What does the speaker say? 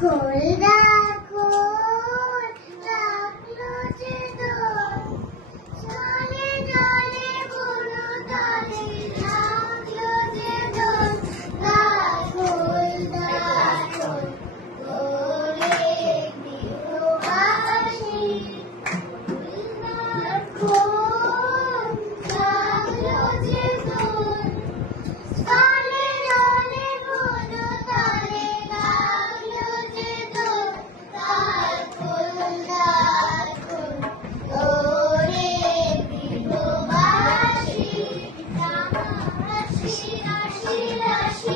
খোলদা খোল রাখলো যে দোল, জলে জলে বুনো তলে রাখলো যে দোল। দ্বার খোল দ্বার খোল ওরে গৃহবাসী, দ্বার খোল রাখলো যে দোল, জলে জলে বুনো তলে রাখলো যে দোল। দ্বার খোল দ্বার খোল ওরে গৃহবাসী, রাশি রাশি রাশি